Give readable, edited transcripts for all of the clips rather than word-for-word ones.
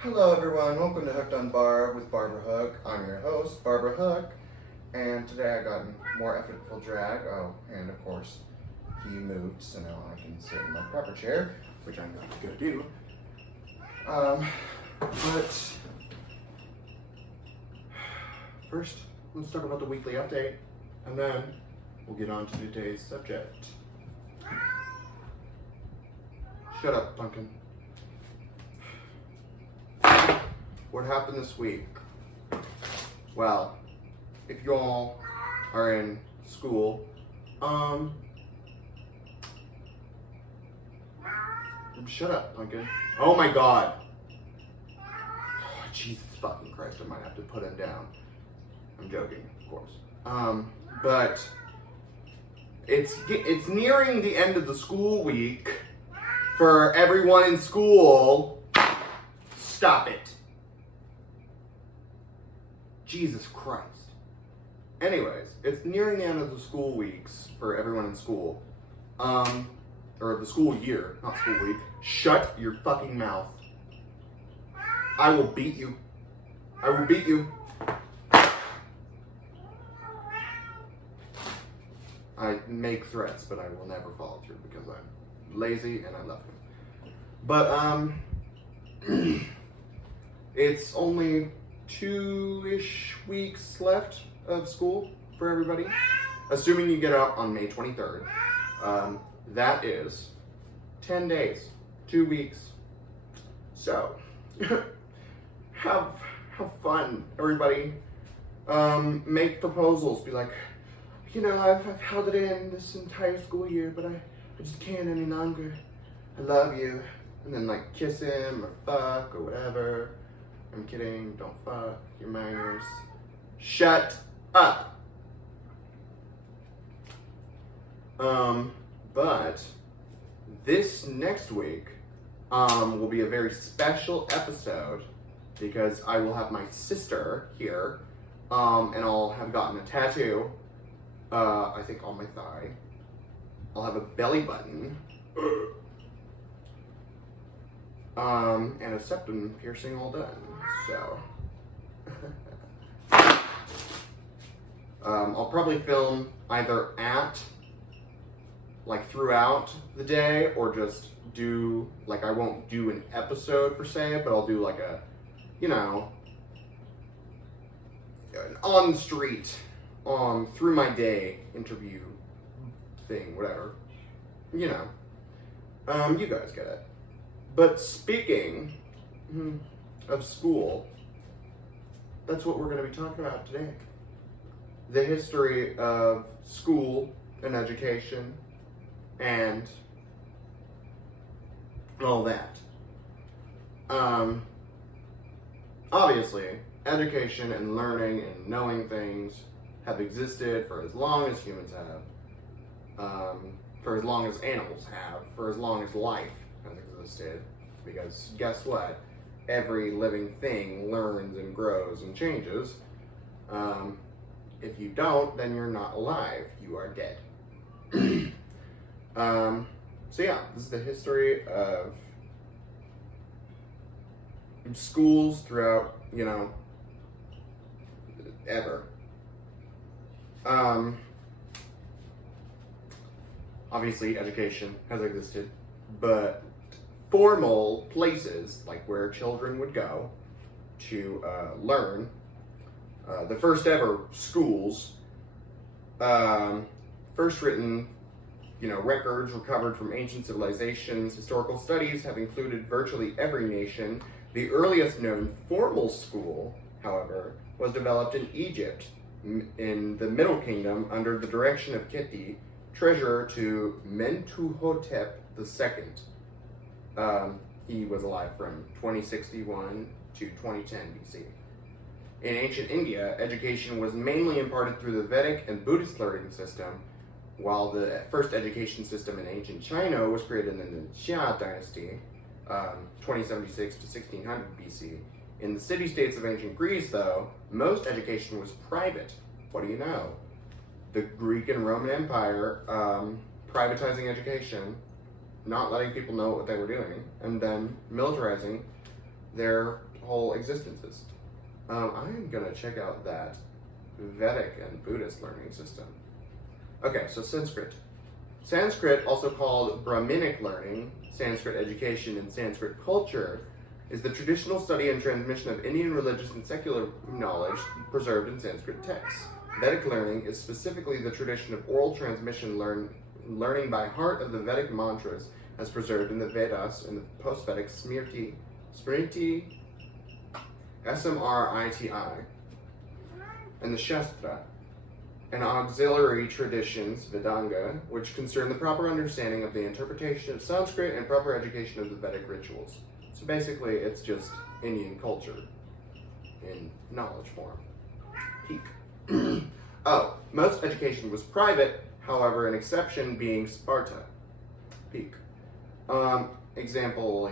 Hello everyone, welcome to Hooked on Bar with Barbara Hook. I'm your host, Barbara Hook, and today I got more effortful drag. Oh, and of course, he moved, so now I can sit in my proper chair, which I'm not gonna do. But first, let's talk about the weekly update, and then we'll get on to today's subject. Shut up, Duncan. What happened this week? Well, if you all are in school, shut up, Duncan. Oh my god. Oh, Jesus fucking Christ, I might have to put him down. I'm joking, of course. But it's nearing the end of the school week for everyone in school. Stop it. Jesus Christ. Anyways, it's nearing the end of the school weeks for everyone in school. Or the school year, not school week. Shut your fucking mouth. I will beat you. I will beat you. I make threats, but I will never follow through because I'm lazy and I love him. But, it's only 2-ish weeks left of school for everybody, assuming you get out on May 23rd. That is 10 days, 2 weeks. So, have fun, everybody. Make proposals. Be like, you know, I've held it in this entire school year, but I just can't any longer. I love you. And then like kiss him or fuck or whatever. I'm kidding, don't fuck, you're minors. Shut up. But this next week will be a very special episode because I will have my sister here, and I'll have gotten a tattoo, I think on my thigh. I'll have a belly button. And a septum piercing all done, so. I'll probably film either throughout the day, or just do, I won't do an episode per se, but I'll do a, an on the street, through my day interview thing, whatever. You guys get it. But speaking of school, that's what we're going to be talking about today. The history of school and education and all that. Obviously, education and learning and knowing things have existed for as long as humans have, for as long as animals have, for as long as life has existed, because guess what? Every living thing learns and grows and changes. If you don't, then you're not alive. You are dead. So yeah, this is the history of schools throughout, ever. Obviously, education has existed, but formal places, like where children would go to learn, the first ever schools, first written, records recovered from ancient civilizations. Historical studies have included virtually every nation. The earliest known formal school, however, was developed in Egypt, in the Middle Kingdom, under the direction of Kheti, treasurer to Mentuhotep II. He was alive from 2061 to 2010 BC. In ancient India, education was mainly imparted through the Vedic and Buddhist learning system, while the first education system in ancient China was created in the Xia dynasty, 2076 to 1600 BC. In the city-states of ancient Greece, though, most education was private. What do you know? The Greek and Roman Empire, privatizing education, not letting people know what they were doing, and then militarizing their whole existences. I'm gonna check out that Vedic and Buddhist learning system. Okay, so Sanskrit. Sanskrit, also called Brahminic learning, Sanskrit education, and Sanskrit culture, is the traditional study and transmission of Indian religious and secular knowledge preserved in Sanskrit texts. Vedic learning is specifically the tradition of oral transmission learning by heart of the Vedic mantras as preserved in the Vedas and the post-Vedic Smriti, S-M-R-I-T-I, and the Shastra, and auxiliary traditions, Vedanga, which concern the proper understanding of the interpretation of Sanskrit and proper education of the Vedic rituals. So basically, it's just Indian culture in knowledge form. Peak. Most education was private, however, an exception being Sparta. Peak. Examples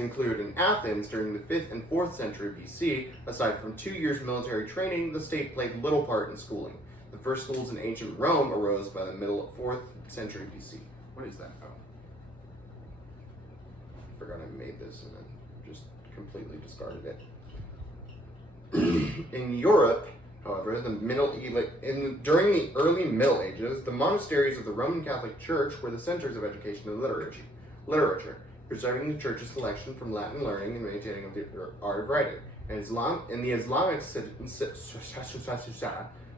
include in Athens during the 5th and 4th century BC, aside from 2 years military training, the state played little part in schooling. The first schools in ancient Rome arose by the middle of 4th century BC. What is that? Oh. I forgot I made this and then just completely discarded it. In Europe, however, during the early Middle Ages, the monasteries of the Roman Catholic Church were the centers of education and literature, preserving the Church's selection from Latin learning and maintaining of the art of writing. In the Islamic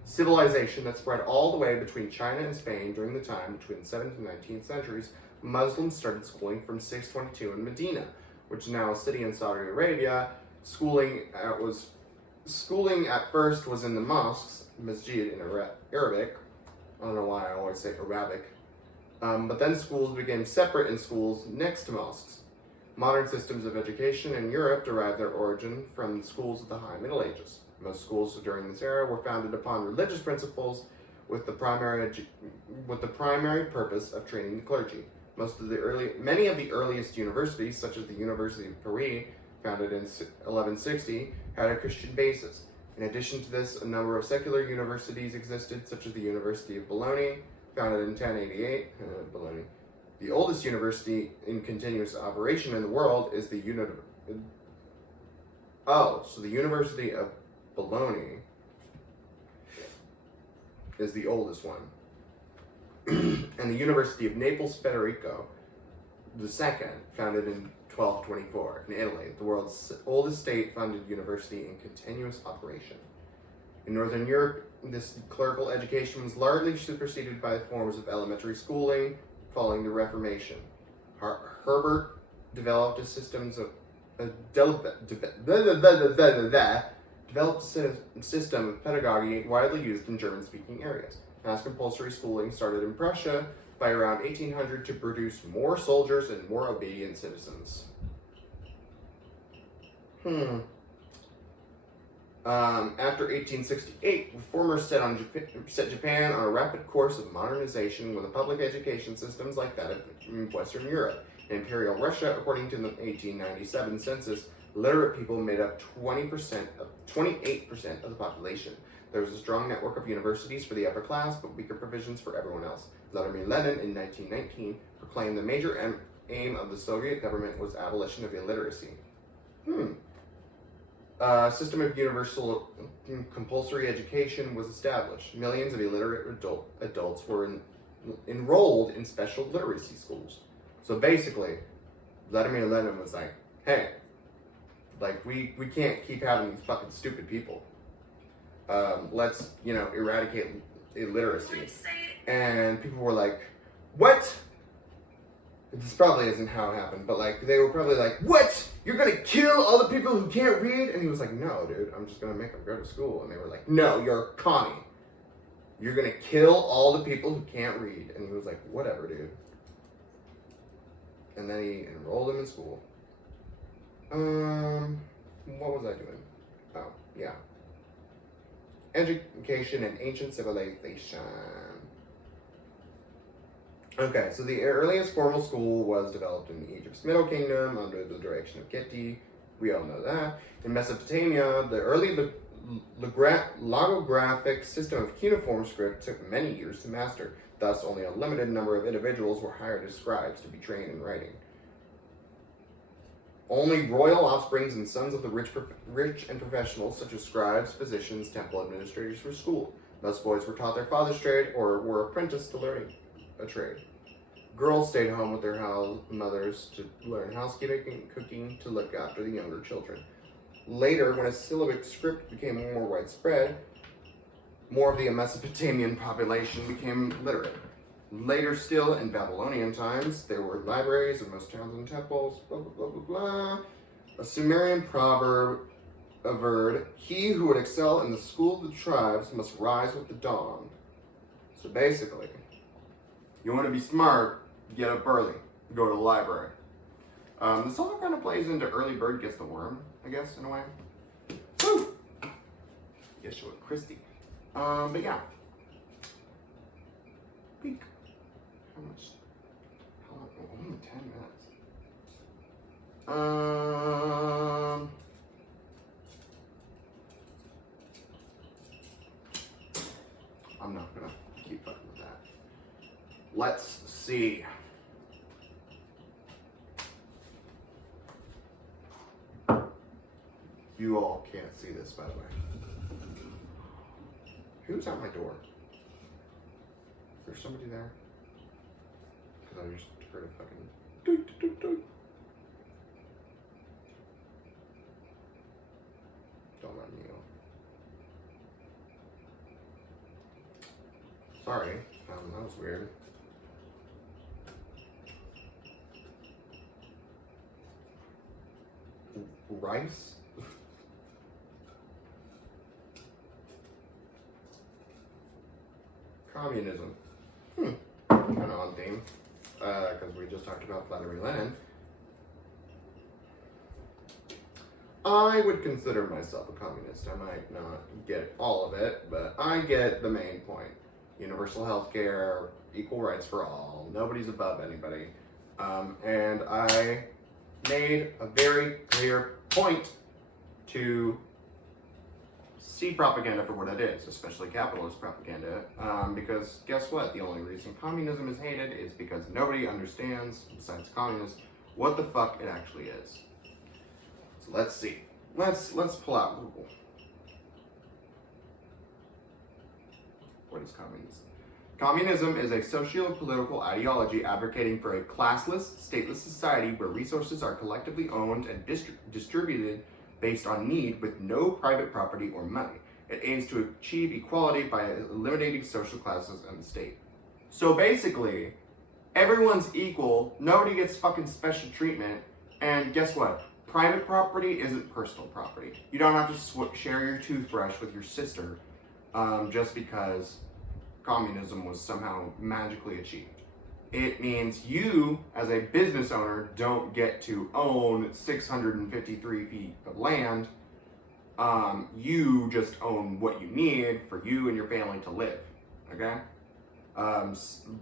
civilization that spread all the way between China and Spain during the time between the 7th and 19th centuries, Muslims started schooling from 622 in Medina, which is now a city in Saudi Arabia. Schooling at first was in the mosques, masjid in Arabic. I don't know why I always say Arabic. But then schools became separate in schools next to mosques. Modern systems of education in Europe derive their origin from the schools of the High Middle Ages. Most schools during this era were founded upon religious principles with the primary purpose of training the clergy. Many of the earliest universities, such as the University of Paris, founded in 1160, had a Christian basis. In addition to this, a number of secular universities existed, such as the University of Bologna, founded in 1088. Bologna. The oldest university in continuous operation in the world is the the University of Bologna is the oldest one. And the University of Naples Federico II, founded in 1224 in Italy, the world's oldest state-funded university in continuous operation. In Northern Europe, this clerical education was largely superseded by forms of elementary schooling following the Reformation. Herbert developed a system of pedagogy widely used in German-speaking areas. Mass compulsory schooling started in Prussia by around 1800 to produce more soldiers and more obedient citizens. After 1868, reformers set Japan on a rapid course of modernization with a public education systems like that in Western Europe. In Imperial Russia, according to the 1897 census, literate people made up 28% of the population. There was a strong network of universities for the upper class, but weaker provisions for everyone else. Vladimir Lenin, in 1919, proclaimed the major aim of the Soviet government was abolition of illiteracy. A system of universal compulsory education was established. Millions of illiterate adults were enrolled in special literacy schools. So basically, Vladimir Lenin was like, hey, we can't keep having these fucking stupid people. Let's, eradicate illiteracy. And people were like, what? This probably isn't how it happened, but they were probably like, what? You're gonna kill all the people who can't read? And he was like, no, dude, I'm just gonna make them go to school. And they were like, no, you're a commie. You're gonna kill all the people who can't read. And he was like, whatever, dude. And then he enrolled him in school. What was I doing? Oh, yeah. Education and ancient civilization. Okay, so the earliest formal school was developed in Egypt's Middle Kingdom under the direction of Geti. We all know that. In Mesopotamia, the early logographic system of cuneiform script took many years to master. Thus, only a limited number of individuals were hired as scribes to be trained in writing. Only royal offsprings and sons of the rich and professionals, such as scribes, physicians, temple administrators, were schooled. Thus, boys were taught their father's trade or were apprenticed to learning a trade. Girls stayed home with their mothers to learn housekeeping, cooking, to look after the younger children. Later, when a syllabic script became more widespread, more of the Mesopotamian population became literate. Later still, in Babylonian times, there were libraries in most towns and temples, blah, blah, blah, blah, blah. A Sumerian proverb averred, he who would excel in the school of the tribes must rise with the dawn. So basically, you want to be smart, get up early, go to the library. This also kind of plays into early bird gets the worm, I guess, in a way. Woo! Yeshua Christi. But yeah. Peek. How much? How long? Oh, only 10 minutes. I'm not gonna keep fucking with that. Let's see. You all can't see this, by the way. Who's at my door? Is there somebody there? Because I just heard a fucking doot, doot, doot. Don't let me go. Sorry, that was weird. Rice? Communism. Kind of on theme. Because we just talked about Vladimir Lenin. I would consider myself a communist. I might not get all of it, but I get the main point. Universal health care, equal rights for all, nobody's above anybody. And I made a very clear point to see propaganda for what it is, especially capitalist propaganda, because guess what? The only reason communism is hated is because nobody understands, besides communists, what the fuck it actually is. So let's see. Let's pull out Google. What is communism? Communism is a socio-political ideology advocating for a classless, stateless society where resources are collectively owned and distributed based on need with no private property or money. It aims to achieve equality by eliminating social classes and the state. So basically, everyone's equal, nobody gets fucking special treatment, and guess what? Private property isn't personal property. You don't have to share your toothbrush with your sister just because communism was somehow magically achieved. It means you, as a business owner, don't get to own 653 feet of land. You just own what you need for you and your family to live, okay?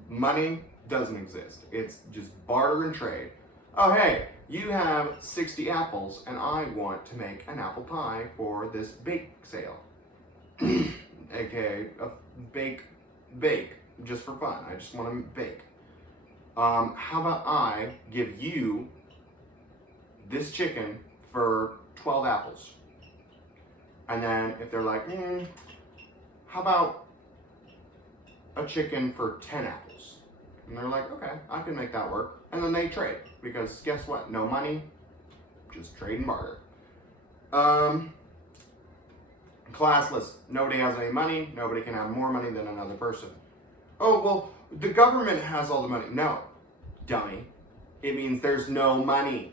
Money doesn't exist. It's just barter and trade. Oh, hey, you have 60 apples and I want to make an apple pie for this bake sale. AKA a bake, just for fun. I just want to bake. How about I give you this chicken for 12 apples? And then if they're like, how about a chicken for 10 apples? And they're like, okay, I can make that work. And then they trade, because guess what? No money, just trade and barter. Classless. Nobody has any money. Nobody can have more money than another person. Oh, well, the government has all the money. No, dummy. It means there's no money.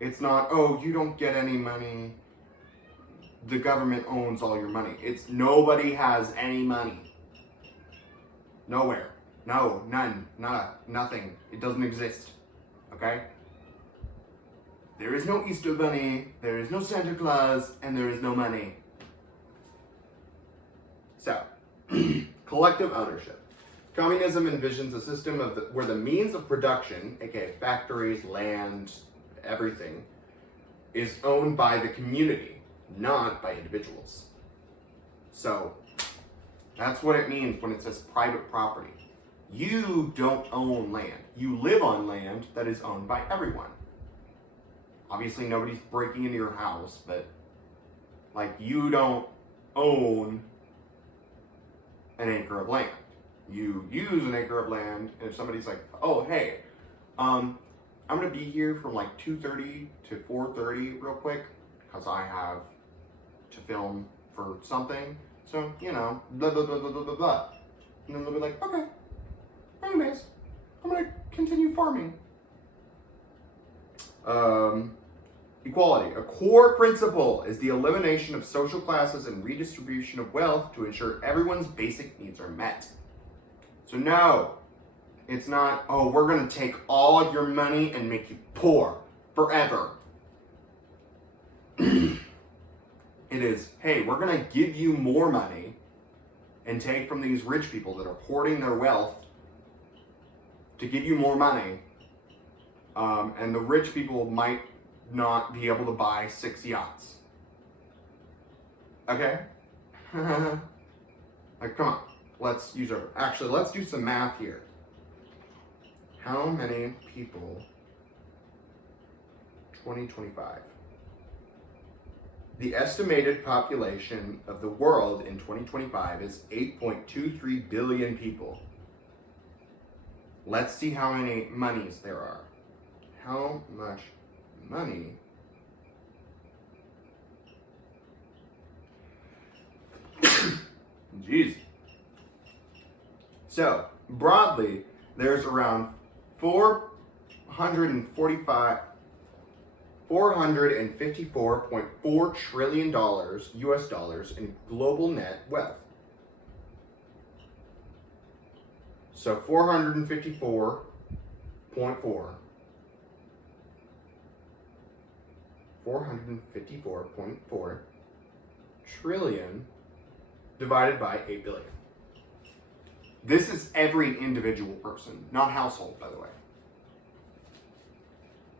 It's not, oh, you don't get any money. The government owns all your money. It's nobody has any money. Nowhere. No, none, nada, nothing. It doesn't exist. Okay? There is no Easter Bunny, there is no Santa Claus, and there is no money. So, collective ownership. Communism envisions a system where the means of production, aka factories, land, everything, is owned by the community, not by individuals. So, that's what it means when it says private property. You don't own land. You live on land that is owned by everyone. Obviously, nobody's breaking into your house, but like you don't own an acre of land. You use an acre of land, and if somebody's like, "Oh, hey, I'm gonna be here from like 2:30 to 4:30 real quick because I have to film for something," so you know, blah blah blah blah blah blah blah, and then they'll be like, "Okay, anyways, I'm gonna continue farming." Equality. A core principle is the elimination of social classes and redistribution of wealth to ensure everyone's basic needs are met. So no, it's not, "Oh, we're going to take all of your money and make you poor forever." It is, "Hey, we're going to give you more money and take from these rich people that are hoarding their wealth to give you more money. And the rich people might not be able to buy 6 yachts." Okay? Like, come on. Let's do some math here. How many people? 2025. The estimated population of the world in 2025 is 8.23 billion people. Let's see how many monies there are. How much money Jeez. So, broadly, there's around $454.4 trillion US dollars in global net wealth. So 454.4 trillion divided by 8 billion. This is every individual person, not household, by the way.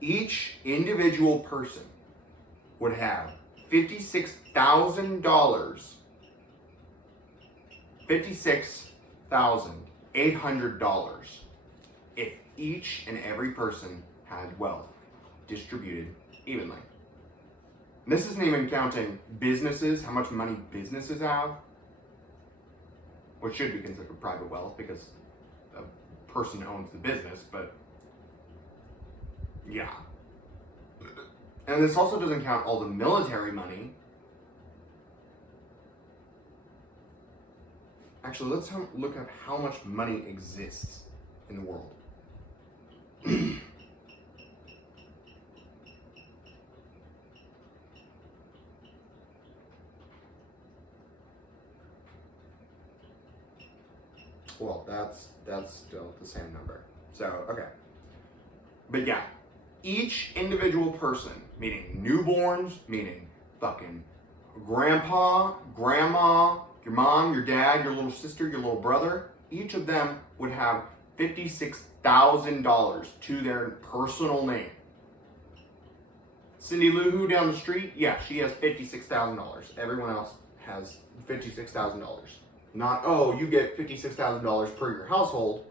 Each individual person would have $56,800 if each and every person had wealth distributed evenly. And this isn't even counting businesses, how much money businesses have, which should be considered private wealth because a person owns the business, but yeah. And this also doesn't count all the military money. Actually, let's look at how much money exists in the world. Well, that's still the same number. So, okay. But yeah, each individual person, meaning newborns, meaning fucking grandpa, grandma, your mom, your dad, your little sister, your little brother, each of them would have $56,000 to their personal name. Cindy Lou Who down the street, yeah, she has $56,000. Everyone else has $56,000. Not, "Oh, you get $56,000 per your household."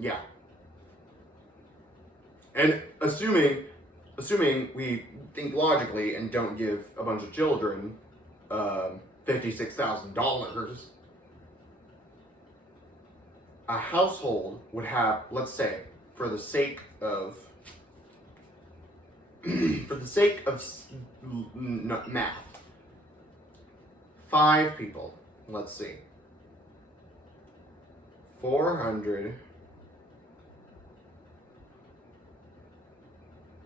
Yeah. And assuming we think logically and don't give a bunch of children $56,000, a household would have, let's say, for the sake of math, 5 people. Let's see. 400.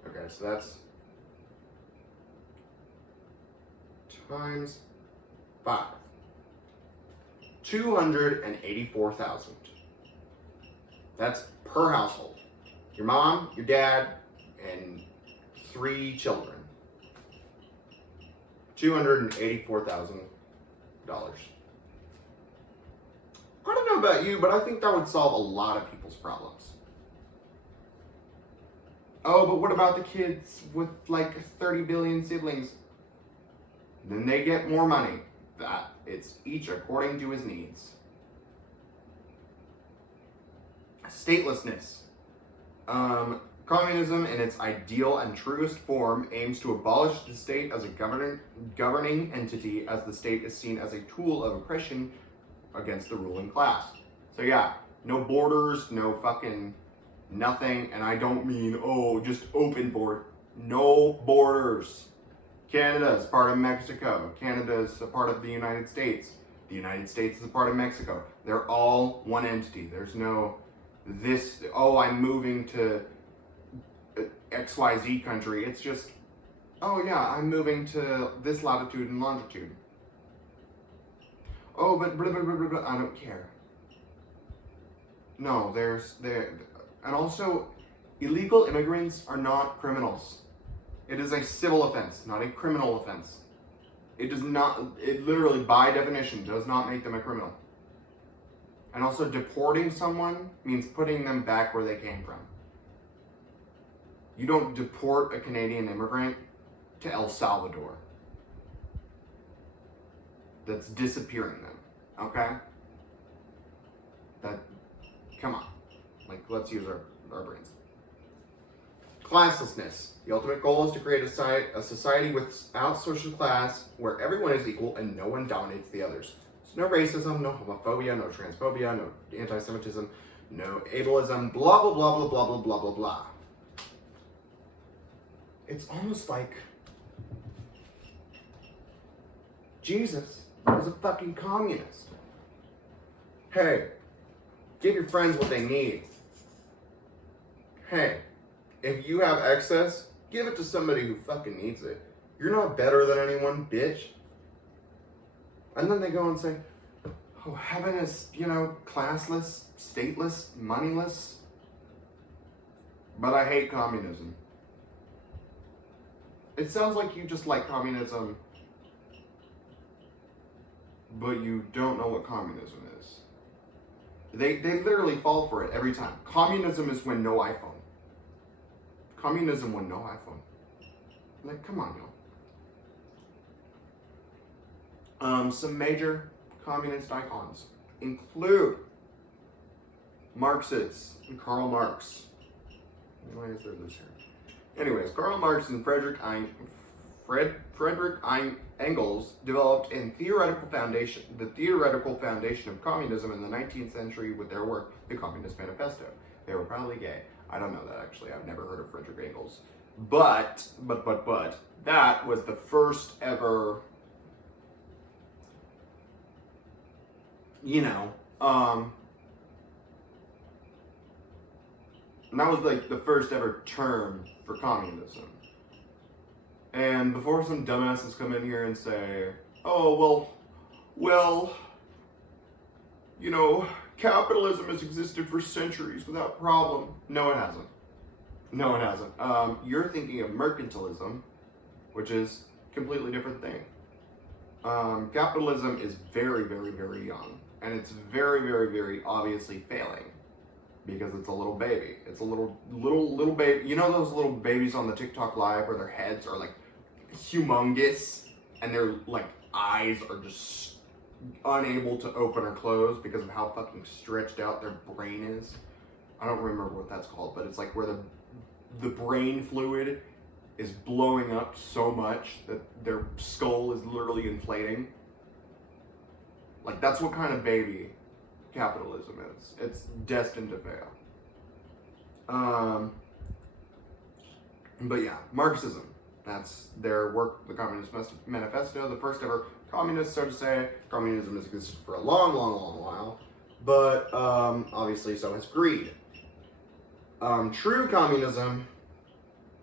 Okay, so that's times 5. 284,000. That's per household. Your mom, your dad, and 3 children. $284,000. I don't know about you, but I think that would solve a lot of people's problems. Oh, but what about the kids with like 30 billion siblings? Then they get more money. That it's each according to his needs. Statelessness. Communism, in its ideal and truest form, aims to abolish the state as a governing entity, as the state is seen as a tool of oppression against the ruling class. So yeah, no borders, no fucking nothing, and I don't mean, oh, just open border. No borders. Canada is part of Mexico. Canada is a part of the United States. The United States is a part of Mexico. They're all one entity. There's no this, oh, I'm moving to XYZ country. It's just, oh yeah, I'm moving to this latitude and longitude. Oh, but blah, blah, blah, blah, blah, I don't care. No, and also, illegal immigrants are not criminals. It is a civil offense, not a criminal offense. It literally, by definition, does not make them a criminal. And also, deporting someone means putting them back where they came from. You don't deport a Canadian immigrant to El Salvador. That's disappearing them, okay? Come on. Like, let's use our brains. Classlessness. The ultimate goal is to create a society without social class where everyone is equal and no one dominates the others. So no racism, no homophobia, no transphobia, no anti-Semitism, no ableism, blah, blah, blah, blah, blah, blah, blah, blah, blah. It's almost like Jesus was a fucking communist. Hey, give your friends what they need. Hey, if you have excess, give it to somebody who fucking needs it. You're not better than anyone, bitch. And then they go and say, oh, heaven is, classless, stateless, moneyless. But I hate communism. It sounds like you just like communism, but you don't know what communism is. They literally fall for it every time. Communism is when no iPhone. Communism when no iPhone. Like, come on, y'all. Some major communist icons include Marxists and Karl Marx. Why is there this here? Anyways, Karl Marx and Friedrich Engels developed the theoretical foundation of communism in the 19th century with their work, the Communist Manifesto. They were probably gay. I don't know that actually. I've never heard of Friedrich Engels. But that was the first ever, and that was like the first ever term for communism. And before some dumbasses come in here and say, oh, well, capitalism has existed for centuries without problem. No, it hasn't. No, it hasn't. You're thinking of mercantilism, which is a completely different thing. Capitalism is very, very, very young. And it's very, very, very obviously failing. Because it's a little baby. It's a little baby. You know those little babies on the TikTok live where their heads are like humongous and their like eyes are just unable to open or close because of how fucking stretched out their brain is? I don't remember what that's called, but it's like where the brain fluid is blowing up so much that their skull is literally inflating. Like, that's what kind of baby capitalism is. It's destined to fail. But yeah, Marxism. That's their work, the Communist Manifesto, the first ever communist, so to say. Communism has existed for a long, long, long while. But obviously so has greed. True communism,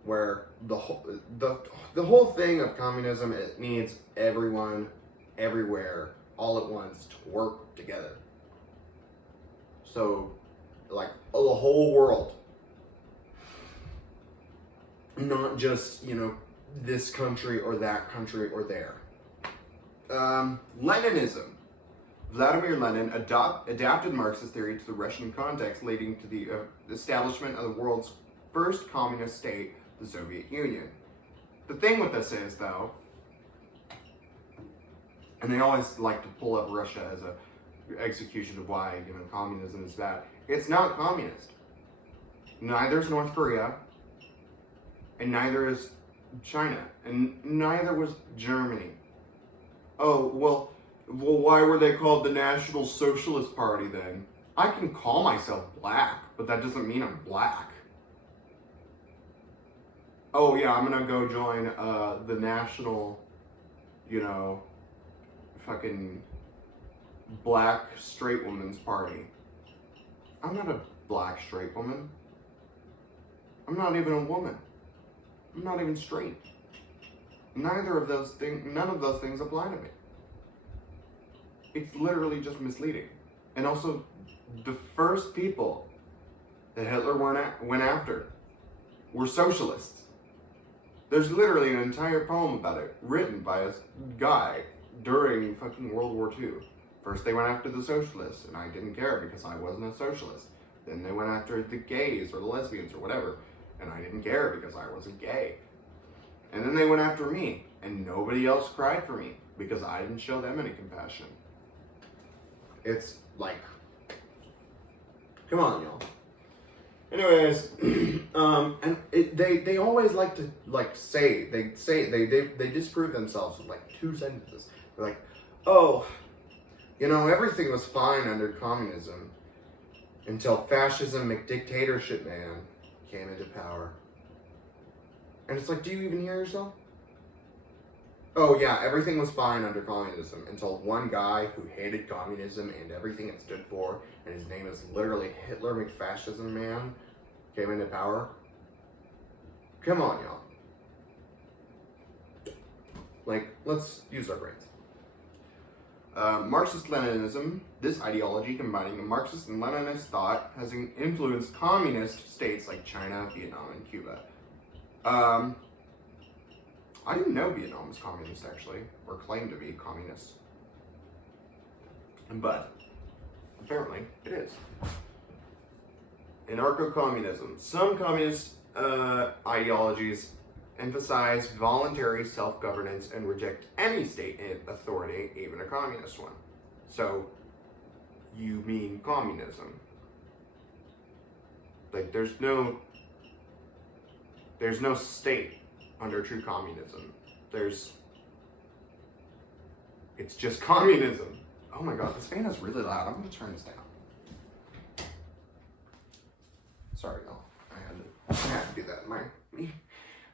where the whole thing of communism, it needs everyone, everywhere, all at once to work together. So, like, the whole world. Not just, this country or that country or there. Leninism. Vladimir Lenin adapted Marxist theory to the Russian context, leading to the establishment of the world's first communist state, the Soviet Union. The thing with this is, though, and they always like to pull up Russia as a execution of why, communism is bad. It's not communist. Neither is North Korea. and neither is China, and neither was Germany. Oh, well, why were they called the National Socialist Party then? I can call myself black, but that doesn't mean I'm black. Oh yeah, I'm gonna go join the National, fucking black straight woman's party. I'm not a black straight woman. I'm not even a woman. I'm not even straight. None of those things apply to me. It's literally just misleading. And also, the first people that Hitler went after were socialists. There's literally an entire poem about it, written by a guy during fucking World War II. First they went after the socialists, and I didn't care because I wasn't a socialist. Then they went after the gays or the lesbians or whatever, and I didn't care because I wasn't gay. And then they went after me, and nobody else cried for me because I didn't show them any compassion. It's like, come on, y'all. Anyways, and they always like to they disprove themselves with like 2 sentences. They're like, oh, everything was fine under communism until fascism McDictatorship man came into power. And it's like, do you even hear yourself? Oh yeah, everything was fine under communism until one guy who hated communism and everything it stood for, and his name is literally Hitler McFascism man, came into power. Come on, y'all. Like, let's use our brains. Marxist-Leninism, this ideology combining the Marxist and Leninist thought, has influenced communist states like China, Vietnam, and Cuba. I didn't know Vietnam was communist, actually, or claimed to be communist. But apparently it is. Anarcho-communism. Some communist ideologies emphasize voluntary self-governance and reject any state authority, even a communist one. So, you mean communism. Like, there's no state under true communism. It's just communism. Oh my god, this fan is really loud. I'm gonna turn this down. Sorry, y'all. I had to do that.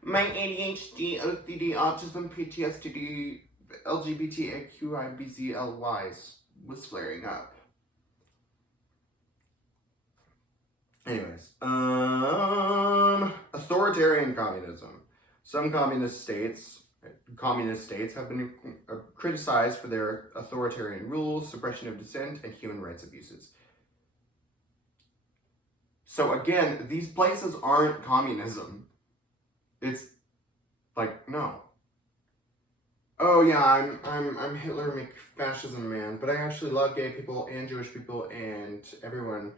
My ADHD, OCD, autism, PTSD, LGBTQIBZLYs was flaring up. Anyways, authoritarian communism. Some communist states have been criticized for their authoritarian rules, suppression of dissent, and human rights abuses. So again, these places aren't communism. It's like, no. Oh yeah, I'm Hitler McFascism man, but I actually love gay people and Jewish people and everyone,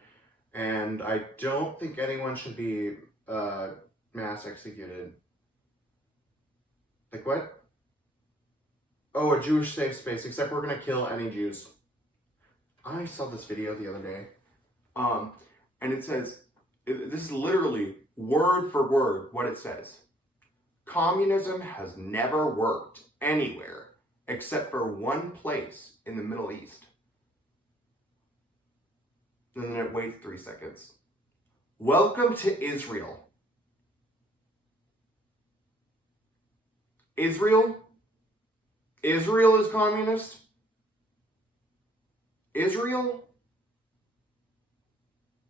and I don't think anyone should be mass executed. Like what? Oh, a Jewish safe space, except we're gonna kill any Jews. I saw this video the other day, and it says, this is literally word for word what it says. Communism has never worked anywhere except for one place in the Middle East. And then it waits 3 seconds. Welcome to Israel. Israel is communist? Israel?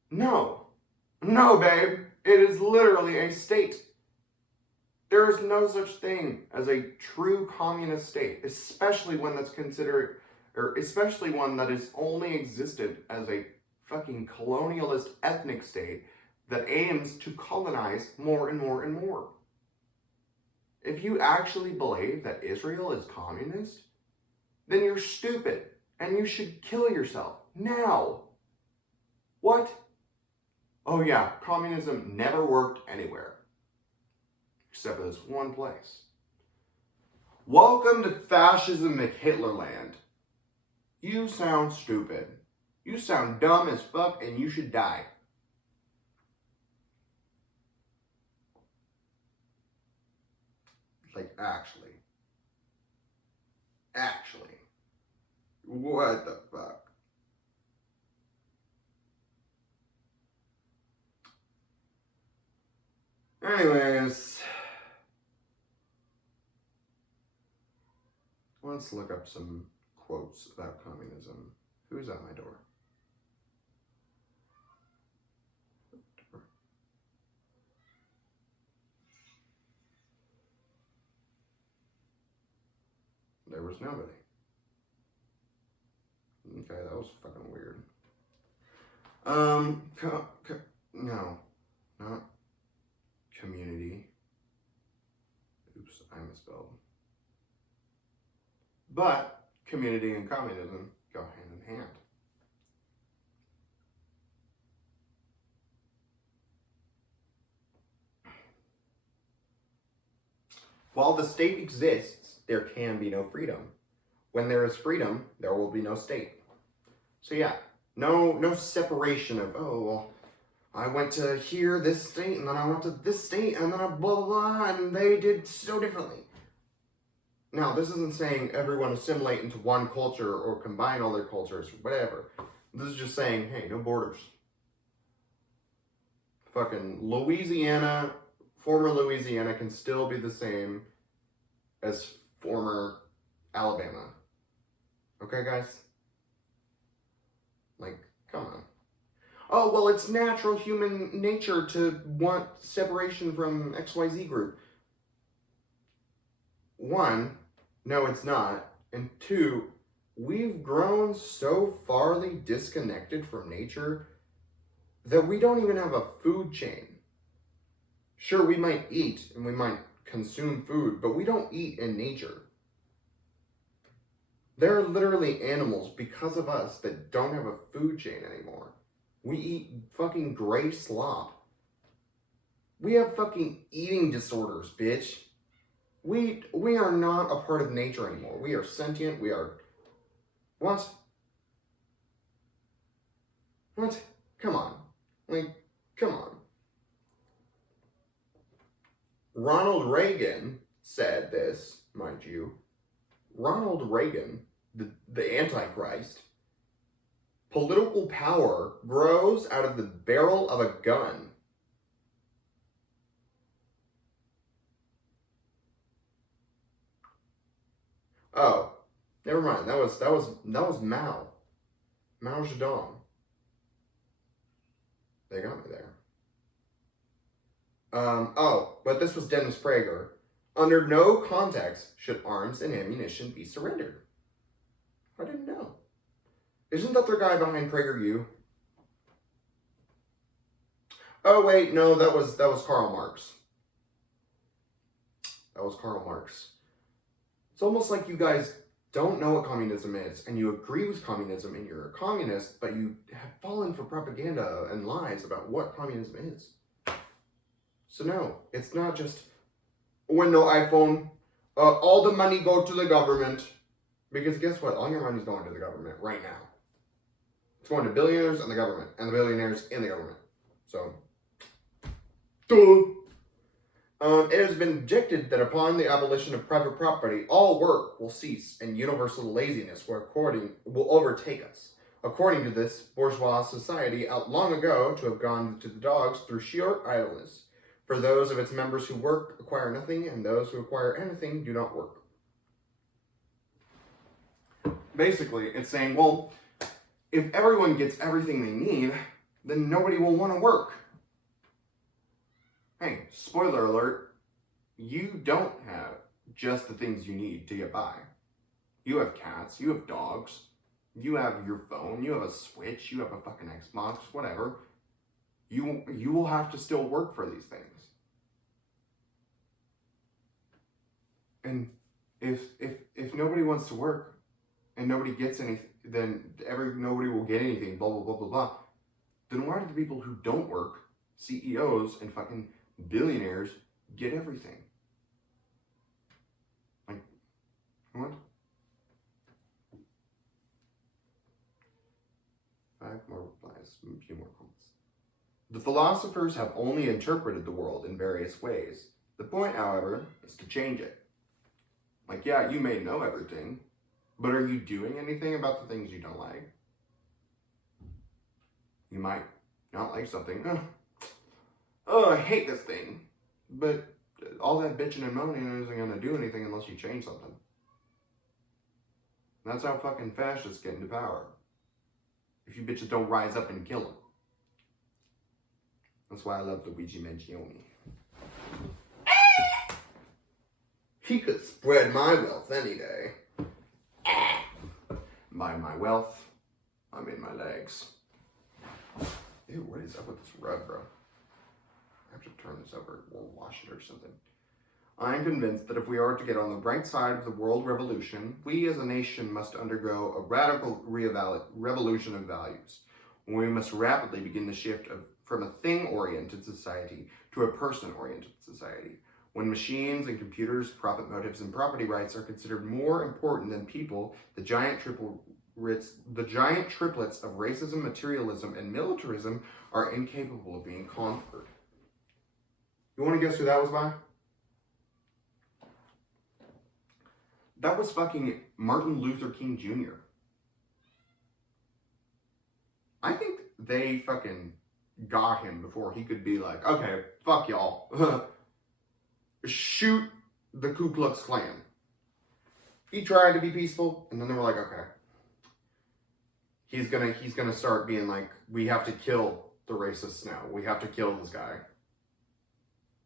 No, babe. It is literally a state. There is no such thing as a true communist state, especially one that's considered, or especially one that is only existed as a fucking colonialist ethnic state that aims to colonize more and more and more. If you actually believe that Israel is communist, then you're stupid and you should kill yourself now. What? Oh yeah, communism never worked anywhere. Except for this one place. Welcome to fascism McHitlerland. You sound stupid. You sound dumb as fuck and you should die. Like, actually. Actually. What the fuck? Anyways, let's look up some quotes about communism. Who's at my door? There was nobody. Okay, that was fucking weird. No, not community. Oops, I misspelled. But community and communism go hand in hand. While the state exists, there can be no freedom. When there is freedom, there will be no state. So yeah, no separation of, oh, well, I went to here, this state, and then I went to this state, and then I blah, blah, blah, and they did so differently. Now, this isn't saying everyone assimilate into one culture or combine all their cultures or whatever. This is just saying, hey, no borders. Fucking Louisiana, former Louisiana can still be the same as former Alabama. Okay, guys? Like, come on. Oh, well, it's natural human nature to want separation from XYZ group. One, no, it's not. And two, we've grown so farly disconnected from nature that we don't even have a food chain. Sure, we might eat and we might consume food, but we don't eat in nature. There are literally animals because of us that don't have a food chain anymore. We eat fucking gray slop. We have fucking eating disorders, bitch. We are not a part of nature anymore. We are sentient. We are... What? What? Come on. Like, come on. Ronald Reagan said this, mind you. Ronald Reagan, the Antichrist, political power grows out of the barrel of a gun. Oh, never mind. That was Mao. Mao Zedong. They got me there. But this was Dennis Prager. Under no context should arms and ammunition be surrendered. I didn't know. Isn't that the guy behind PragerU? Oh wait, no, that was Karl Marx. That was Karl Marx. It's almost like you guys don't know what communism is, and you agree with communism, and you're a communist, but you have fallen for propaganda and lies about what communism is. So no, it's not just, when no iPhone, all the money go to the government. Because guess what? All your money's going to the government right now. It's going to billionaires and the government, and the billionaires in the government. So, it has been objected that upon the abolition of private property, all work will cease, and universal laziness will overtake us. According to this, bourgeois society ought long ago to have gone to the dogs through sheer idleness. For those of its members who work acquire nothing, and those who acquire anything do not work. Basically, it's saying, well, if everyone gets everything they need, then nobody will want to work. Hey, spoiler alert, you don't have just the things you need to get by. You have cats, you have dogs, you have your phone, you have a Switch, you have a fucking Xbox, whatever. You will have to still work for these things. And if nobody wants to work and nobody gets anything, then nobody will get anything, blah, blah, blah, blah, blah. Then why do the people who don't work, CEOs and fucking billionaires, get everything? Like, what? 5 more replies, a few more comments. The philosophers have only interpreted the world in various ways. The point, however, is to change it. Like, yeah, you may know everything, but are you doing anything about the things you don't like? You might not like something. Oh, I hate this thing. But all that bitching and moaning isn't going to do anything unless you change something. That's how fucking fascists get into power. If you bitches don't rise up and kill them. That's why I love Luigi Mangione. He could spread my wealth any day. By my wealth, I mean my legs. Ew, what is up with this rug, bro? I have to turn this over or wash it or something. I am convinced that if we are to get on the right side of the world revolution, we as a nation must undergo a radical revolution of values. We must rapidly begin the shift from a thing-oriented society to a person-oriented society. When machines and computers, profit motives, and property rights are considered more important than people, the giant triplets of racism, materialism, and militarism are incapable of being conquered. You want to guess who that was by? That was fucking Martin Luther King Jr. I think they fucking got him before he could be like, okay, fuck y'all. Shoot the Ku Klux Klan. He tried to be peaceful, and then they were like, okay. He's gonna start being like, we have to kill the racists now. We have to kill this guy.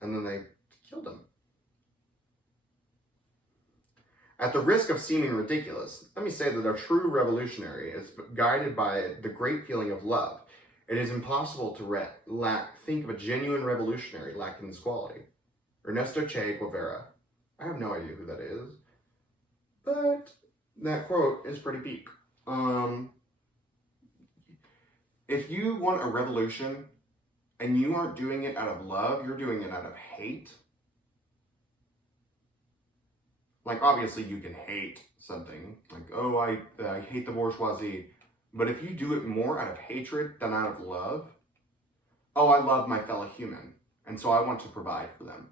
And then they killed him. At the risk of seeming ridiculous, let me say that a true revolutionary is guided by the great feeling of love. It is impossible to think of a genuine revolutionary lacking this quality. Ernesto Che Guevara. I have no idea who that is, but that quote is pretty peak. If you want a revolution and you aren't doing it out of love, you're doing it out of hate. Like, obviously you can hate something, like, oh, I hate the bourgeoisie. But if you do it more out of hatred than out of love, oh, I love my fellow human, and so I want to provide for them.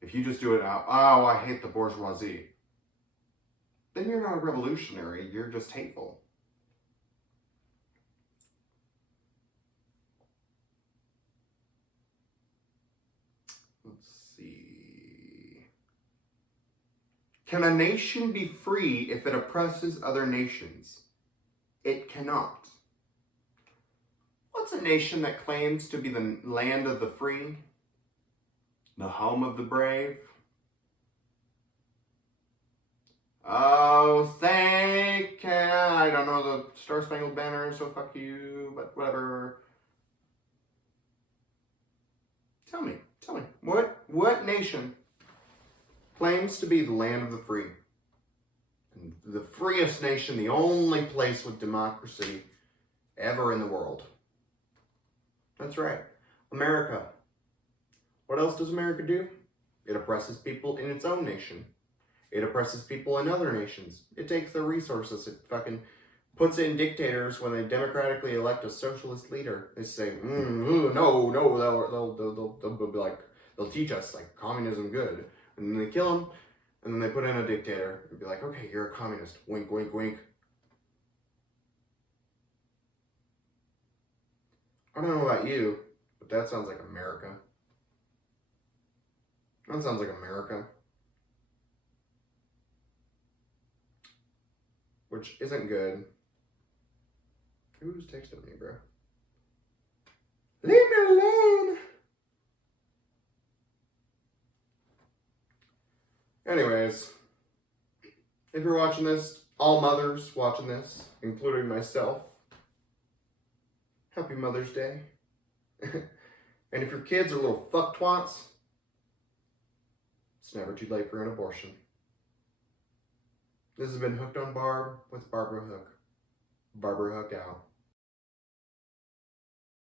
If you just do it out, oh, I hate the bourgeoisie, then you're not a revolutionary, you're just hateful. Let's see. Can a nation be free if it oppresses other nations? It cannot. What's a nation that claims to be the land of the free? The home of the brave? Oh, I don't know the Star Spangled Banner, so fuck you, but whatever. Tell me, what nation claims to be the land of the free? And the freest nation, the only place with democracy ever in the world. That's right, America. What else does America do? It oppresses people in its own nation. It oppresses people in other nations. It takes their resources. It fucking puts in dictators when they democratically elect a socialist leader. They say, no, they'll be like, they'll teach us like communism good. And then they kill him, and then they put in a dictator and be like, okay, you're a communist. Wink, wink, wink. I don't know about you, but that sounds like America. That sounds like America. Which isn't good. Who's texting me, bro? Leave me alone! Anyways, if you're watching this, all mothers watching this, including myself, happy Mother's Day. And if your kids are little fuck twats, it's never too late for an abortion. This has been Hooked on Barb with Barbara Hook. Barbara Hook out.